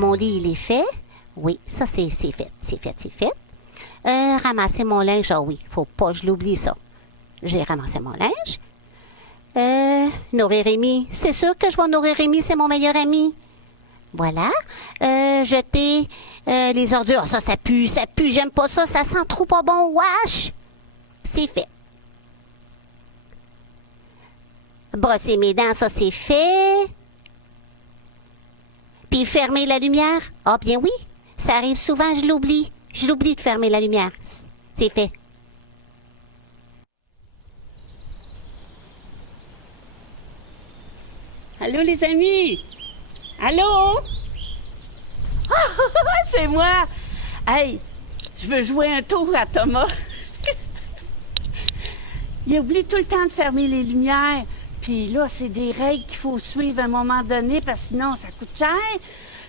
mon lit, il est fait. Oui, ça, c'est fait. C'est fait. Ramasser mon linge, ah oui, faut pas que je l'oublie, ça. J'ai ramassé mon linge. Nourrir Rémi, c'est sûr que je vais nourrir Rémi, c'est mon meilleur ami. Voilà. Jeter les ordures, ah, ça pue, j'aime pas ça, ça sent trop pas bon, wesh. C'est fait. Brosser mes dents, ça, c'est fait. Puis fermer la lumière, ah bien oui, ça arrive souvent, je l'oublie. Je l'oublie de fermer la lumière. C'est fait. Allô, les amis? Allô? C'est moi! Hey, je veux jouer un tour à Thomas. Il oublie tout le temps de fermer les lumières. Puis là, c'est des règles qu'il faut suivre à un moment donné parce que sinon, ça coûte cher.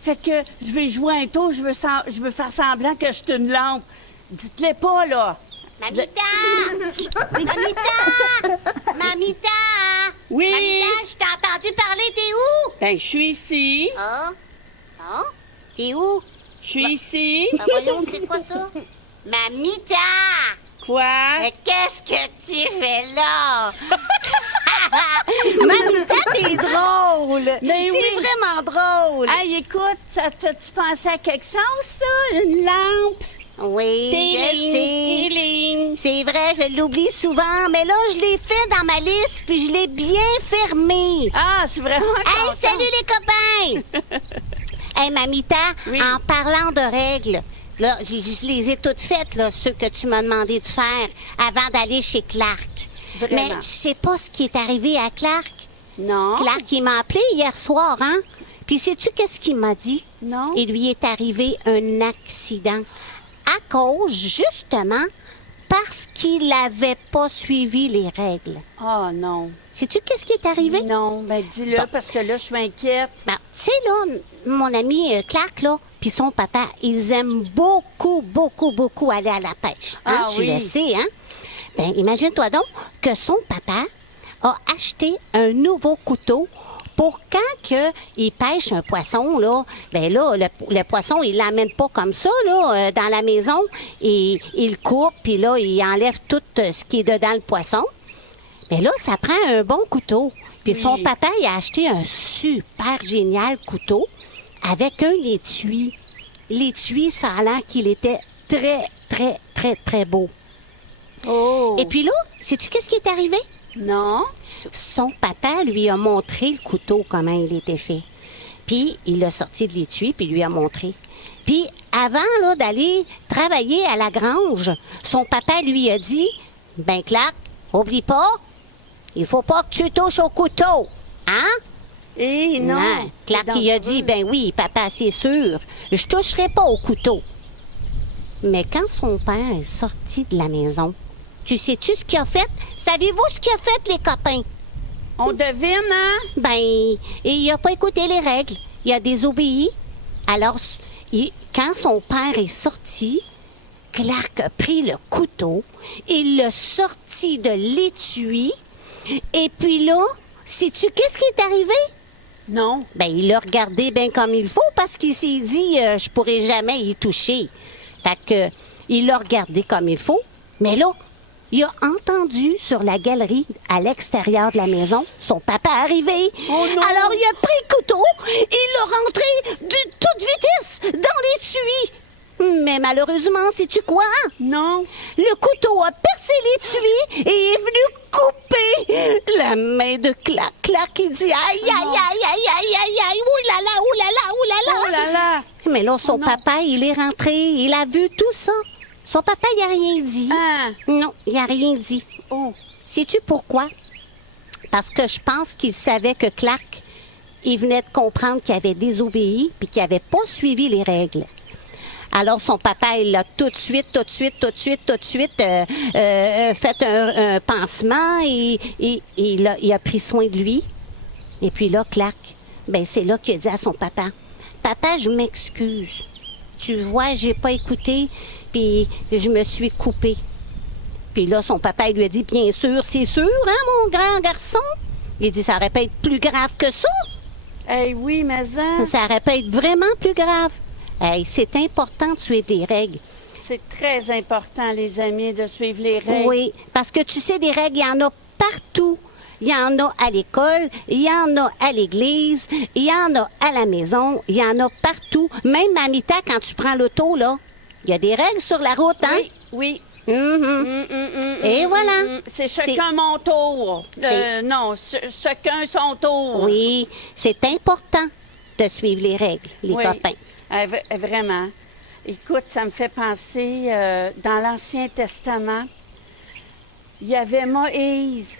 Fait que je vais jouer un tour, je veux faire semblant que je suis une lampe. Dites-le pas, là. Mamita! Mamita! Mamita! Oui? Mamita, je t'ai entendu parler, t'es où? Ben, je suis ici. Ah? Ah? T'es où? Je suis ici. Ben voyons, c'est quoi ça? Mamita! Quoi? Mais qu'est-ce que tu fais là? Mamita, t'es drôle! Mais t'es oui. vraiment drôle! Hey, écoute, ça te fait-tu penser à quelque chose, ça? Une lampe? Oui, je sais. Téling. C'est vrai, je l'oublie souvent, mais là, je l'ai fait dans ma liste, puis je l'ai bien fermé. Ah, je suis vraiment Hey, contente. salut les copains! Hey, Mamita, Oui. en parlant de règles, là, je les ai toutes faites, là, ceux que tu m'as demandé de faire avant d'aller chez Clark. Vraiment. Mais tu sais pas ce qui est arrivé à Clark? Non. Clark, il m'a appelé hier soir, hein? Puis sais-tu qu'est-ce qu'il m'a dit? Non. Il lui est arrivé un accident à cause, justement, parce qu'il n'avait pas suivi les règles. Oh non. Sais-tu qu'est-ce qui est arrivé? Non, ben dis-le Bon. parce que là, je suis inquiète. Ben, tu sais, là, mon ami Clark, là, puis son papa, ils aiment beaucoup, beaucoup, beaucoup aller à la pêche. Hein? Ah Tu oui. le sais, hein? Ben, imagine-toi donc que son papa a acheté un nouveau couteau pour quand que il pêche un poisson, là, ben là, le poisson, il l'amène pas comme ça, là, dans la maison. Et il coupe, puis là, il enlève tout ce qui est dedans le poisson. Mais là, ça prend un bon couteau. Puis Oui. son papa, il a acheté un super génial couteau avec un étui. L'étui, ça a l'air qu'il était très, très, très, très beau. Oh. Et puis là, sais-tu qu'est-ce qui est arrivé? Non. Son papa lui a montré le couteau, comment il était fait. Puis, il l'a sorti de l'étui, puis lui a montré. Puis, avant là, d'aller travailler à la grange, son papa lui a dit, « Ben, Clark, oublie pas, il faut pas que tu touches au couteau, hein? » Eh non. Clark, C'est il a dit, « dangereux. Ben oui, papa, c'est sûr, je toucherai pas au couteau. » Mais quand son père est sorti de la maison, tu sais-tu ce qu'il a fait? Savez-vous ce qu'il a fait, les copains? On devine, hein? Ben, il a pas écouté les règles. Il a désobéi. Alors, quand son père est sorti, Clark a pris le couteau, il l'a sorti de l'étui, et puis là, sais-tu qu'est-ce qui est arrivé? Non. Ben, il l'a regardé bien comme il faut parce qu'il s'est dit, je pourrai jamais y toucher. Fait que, il l'a regardé comme il faut, mais là, il a entendu sur la galerie à l'extérieur de la maison son papa arriver. Oh non! Alors il a pris le couteau, il l'a rentré de toute vitesse dans l'étui. Mais malheureusement, sais-tu quoi? Non. Le couteau a percé l'étui et est venu couper la main de Clark. Clark, il dit aïe, aïe, aïe, aïe, aïe, aïe, aïe, oulala, oulala, oulala. Oh là là. Mais là, son non. papa, il est rentré, il a vu tout ça. Son papa, il a rien dit. Ah. Non, il a rien dit. Oh. Sais-tu pourquoi? Parce que je pense qu'il savait que Clark, il venait de comprendre qu'il avait désobéi puis qu'il n'avait pas suivi les règles. Alors, son papa, il l'a tout de suite fait un pansement et il a pris soin de lui. Et puis là, Clark, ben c'est là qu'il a dit à son papa, « Papa, je m'excuse. Tu vois, j'ai pas écouté, puis je me suis coupé. » Puis là, son papa, il lui a dit, « Bien sûr, c'est sûr, hein, mon grand garçon? » Il dit, « Ça aurait pas été plus grave que ça. » Eh oui, mais hein, Ça aurait pu être vraiment plus grave. Hey, c'est important de suivre les règles. c'est très important, les amis, de suivre les règles. Oui, parce que tu sais, des règles, il y en a partout. Il y en a à l'école, il y en a à l'église, il y en a à la maison, il y en a partout. Même à mi-temps, quand tu prends l'auto, là, il y a des règles sur la route, hein? Oui, oui. Mhm. Et voilà. C'est chacun mon tour. Non, chacun son tour. Oui, c'est important de suivre les règles, les Oui. copains. Vraiment. Écoute, ça me fait penser, dans l'Ancien Testament, il y avait Moïse.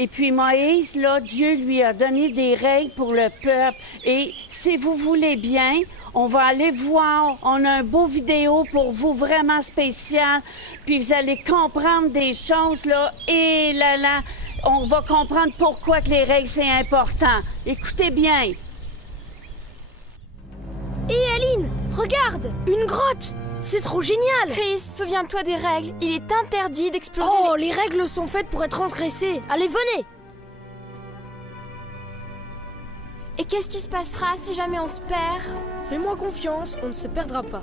Et puis Moïse, là, Dieu lui a donné des règles pour le peuple. Et si vous voulez bien, on va aller voir. On a un beau vidéo pour vous, vraiment spécial. Puis vous allez comprendre des choses, là. Et là, on va comprendre pourquoi que les règles, c'est important. Écoutez bien. Hé Aline, regarde, une grotte. C'est trop génial. Chris, souviens-toi des règles. Il est interdit d'explorer. Oh, les règles sont faites pour être transgressées. Allez, venez. Et qu'est-ce qui se passera si jamais on se perd? Fais-moi confiance, on ne se perdra pas.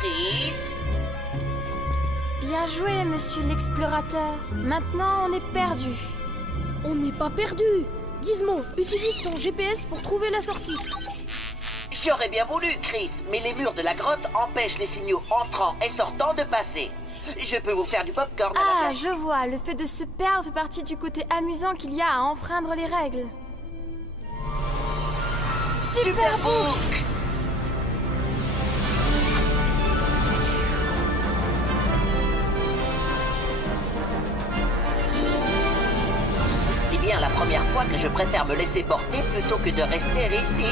Chris? Bien joué, monsieur l'explorateur. Maintenant, on est perdu. On n'est pas perdu. Gizmo, utilise ton GPS pour trouver la sortie. J'aurais bien voulu, Chris, mais les murs de la grotte empêchent les signaux entrants et sortants de passer. Je peux vous faire du popcorn à la Ah, place. je vois. Le fait de se perdre fait partie du côté amusant qu'il y a à enfreindre les règles. Superbook! C'est bien la première fois que je préfère me laisser porter plutôt que de rester ici.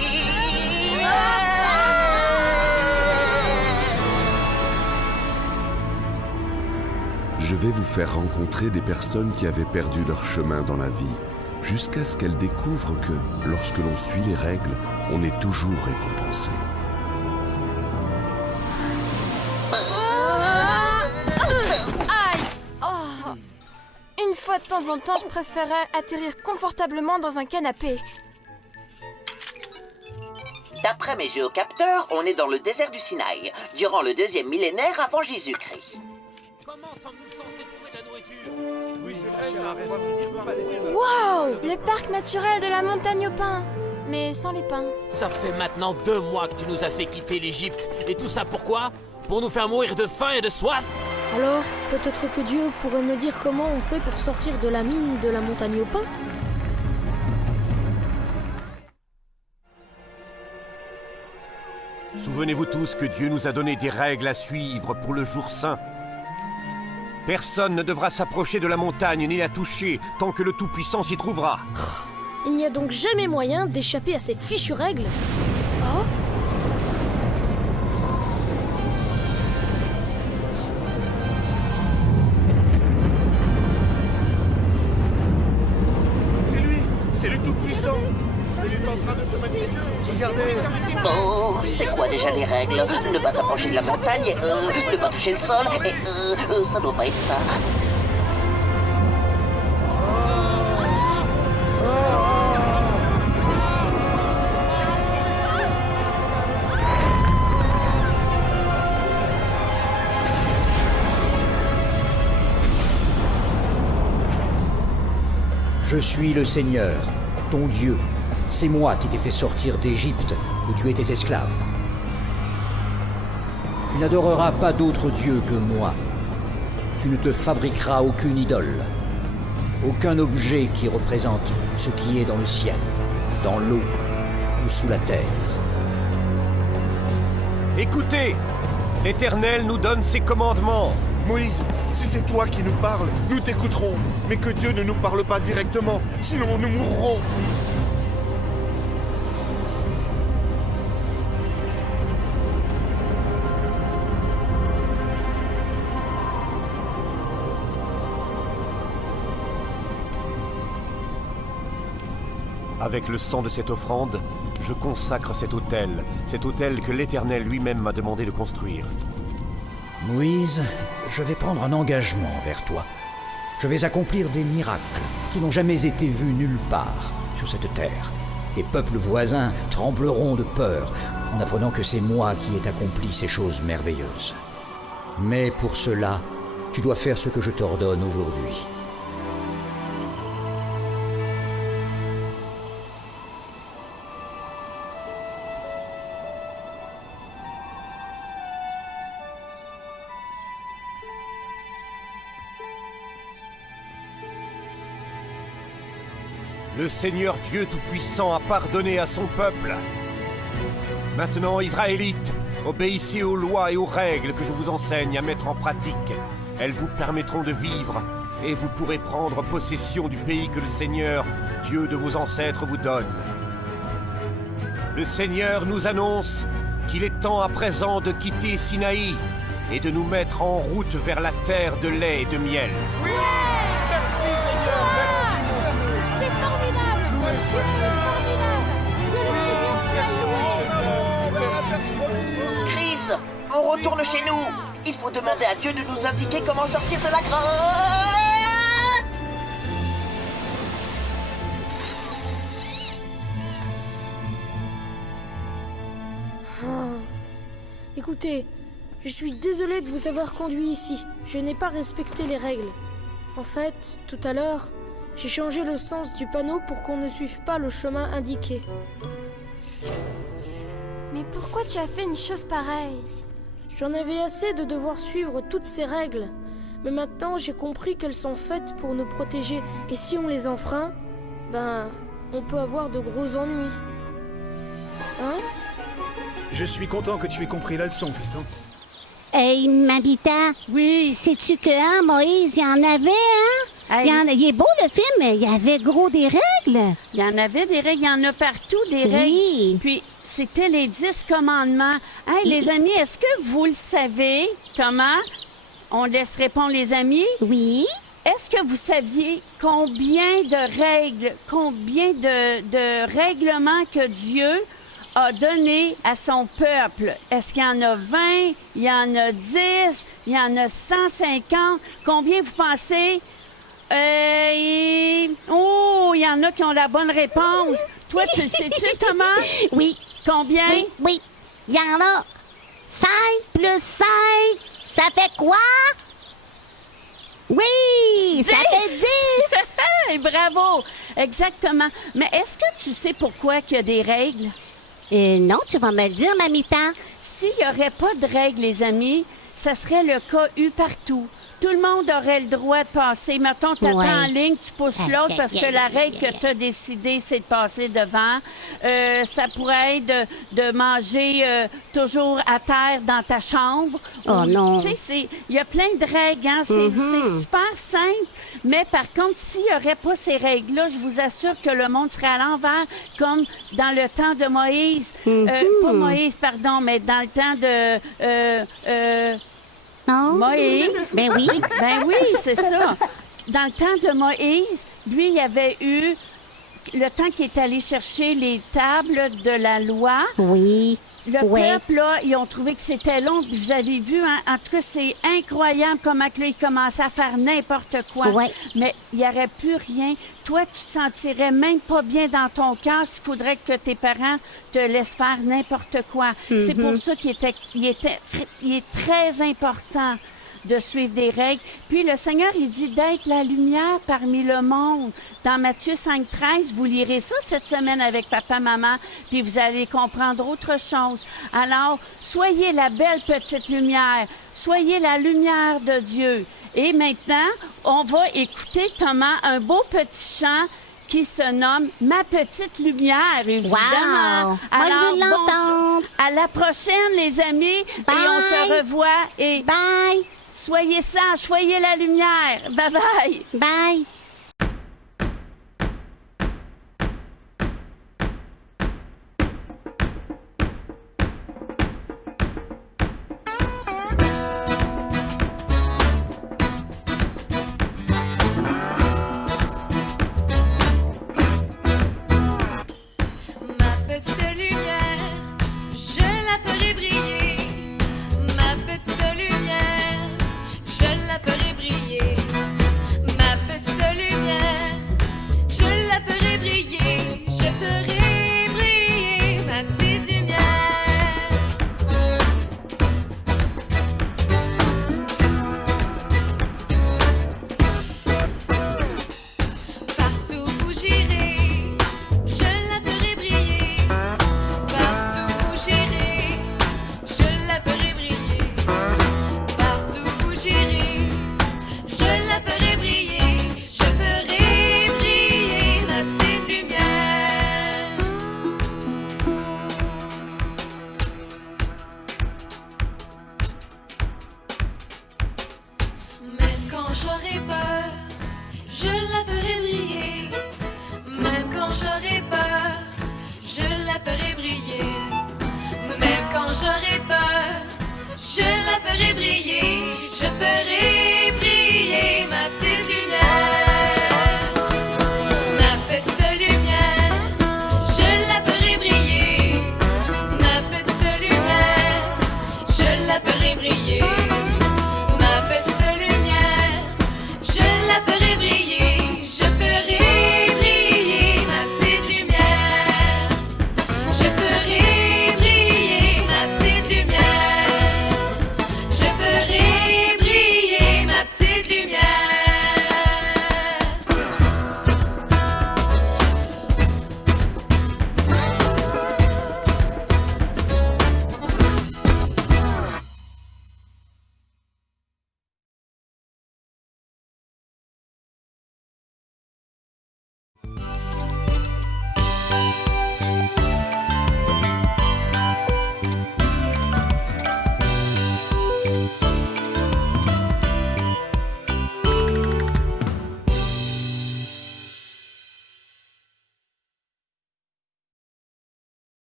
Je vais vous faire rencontrer des personnes qui avaient perdu leur chemin dans la vie, jusqu'à ce qu'elles découvrent que, lorsque l'on suit les règles, on est toujours récompensé. Aïe! Oh. Une fois de temps en temps, je préférais atterrir confortablement dans un canapé. D'après mes géocapteurs, on est dans le désert du Sinaï, durant le 2e millénaire avant Jésus-Christ. Wow! Le parc naturel de la montagne aux pins. Mais sans les pins. Ça fait maintenant 2 mois que tu nous as fait quitter l'Égypte. Et tout ça pourquoi? Pour nous faire mourir de faim et de soif? Alors, peut-être que Dieu pourrait me dire comment on fait pour sortir de la mine de la montagne au pain? Souvenez-vous tous que Dieu nous a donné des règles à suivre pour le jour saint. Personne ne devra s'approcher de la montagne ni la toucher tant que le Tout-Puissant s'y trouvera. Il n'y a donc jamais moyen d'échapper à ces fichues règles? Oh? C'est lui! C'est le Tout-Puissant! C'est lui en train de se manifester! Regardez! Oh, c'est quoi déjà les règles? Ne pas s'approcher de la montagne, ne pas toucher le sol, et ça doit pas être ça. Je suis le Seigneur, ton Dieu. C'est moi qui t'ai fait sortir d'Égypte, où tu étais esclave. Tu n'adoreras pas d'autre Dieu que moi. Tu ne te fabriqueras aucune idole, aucun objet qui représente ce qui est dans le ciel, dans l'eau ou sous la terre. Écoutez, l'Éternel nous donne ses commandements. Moïse, si c'est toi qui nous parles, nous t'écouterons. Mais que Dieu ne nous parle pas directement, sinon nous mourrons. Avec le sang de cette offrande, je consacre cet autel que l'Éternel lui-même m'a demandé de construire. Moïse, je vais prendre un engagement envers toi. Je vais accomplir des miracles qui n'ont jamais été vus nulle part sur cette terre. Les peuples voisins trembleront de peur en apprenant que c'est moi qui ai accompli ces choses merveilleuses. Mais pour cela, tu dois faire ce que je t'ordonne aujourd'hui. Le Seigneur Dieu Tout-Puissant a pardonné à son peuple. Maintenant, Israélites, obéissez aux lois et aux règles que je vous enseigne à mettre en pratique. Elles vous permettront de vivre et vous pourrez prendre possession du pays que le Seigneur, Dieu de vos ancêtres, vous donne. Le Seigneur nous annonce qu'il est temps à présent de quitter Sinaï et de nous mettre en route vers la terre de lait et de miel. Oui! Merci Seigneur, merci! C'est formidable! Loué soit Dieu! Formidable! Que le Seigneur soit loué! Chris, on retourne chez nous. Il faut demander à Dieu de nous indiquer comment sortir de la grotte. Écoutez, je suis désolé de vous avoir conduit ici. Je n'ai pas respecté les règles. En fait, tout à l'heure, j'ai changé le sens du panneau pour qu'on ne suive pas le chemin indiqué. Mais pourquoi tu as fait une chose pareille? J'en avais assez de devoir suivre toutes ces règles. Mais maintenant, j'ai compris qu'elles sont faites pour nous protéger. Et si on les enfreint, on peut avoir de gros ennuis. Hein? Je suis content que tu aies compris la leçon, fiston. Hey, Mabita. Oui. Sais-tu que, Moïse, il y en avait, Hey. Il est beau, le film, mais il y avait gros des règles. Il y en avait des règles, il y en a partout des Oui. règles. Puis, c'était les 10 commandements. Hey, les amis, est-ce que vous le savez, Thomas? On laisse répondre les amis. Oui. Est-ce que vous saviez combien de règles, combien de règlements que Dieu a donné à son peuple? Est-ce qu'il y en a 20? Il y en a 10? Il y en a 150? Combien vous pensez? Il y en a qui ont la bonne réponse. Toi, tu le sais-tu, Thomas? Oui. Combien? Oui. Il y en a 5 plus 5, ça fait quoi? Oui, ça fait 10. Hey, bravo! Exactement. Mais est-ce que tu sais pourquoi qu'il y a des règles? Non, tu vas me le dire, Mamita. S'il n'y aurait pas de règles, les amis, ça serait le cas eu partout. Tout le monde aurait le droit de passer. Mettons, tu attends Ouais. en ligne, tu pousses l'autre parce que la règle que tu as décidée, c'est de passer devant. Ça pourrait être de manger toujours à terre dans ta chambre. Oh non. Tu sais, il y a plein de règles, hein? C'est super simple. Mais par contre, s'il n'y aurait pas ces règles-là, je vous assure que le monde serait à l'envers, comme dans le temps de Moïse. Pas Moïse, pardon, mais dans le temps de... Non? Moïse. Ben oui. Ben oui, c'est ça. Dans le temps de Moïse, lui, il avait eu le temps qu'il est allé chercher les tables de la loi. Oui. Le peuple, là, ils ont trouvé que c'était long. Puis vous avez vu, hein? En tout cas, c'est incroyable comment que là, ils commençaient à faire n'importe quoi. Ouais. Mais il n'y aurait plus rien. Toi, tu te sentirais même pas bien dans ton cœur s'il faudrait que tes parents te laissent faire n'importe quoi. C'est pour ça qu'il est très important de suivre des règles. Puis le Seigneur, il dit d'être la lumière parmi le monde. Dans Matthieu 5,13, vous lirez ça cette semaine avec papa, maman, puis vous allez comprendre autre chose. Alors, soyez la belle petite lumière. Soyez la lumière de Dieu. Et maintenant, on va écouter, Thomas, un beau petit chant qui se nomme « Ma petite lumière », évidemment. Wow! Moi, je veux l'entendre. À la prochaine, les amis. Bye. Et on se revoit. Et Bye. soyez sages, soyez la lumière. Bye-bye. Bye. Ma petite lumière, je la ferai briller. Ma petite lumière. j'aurai peur, je la ferai briller, je ferai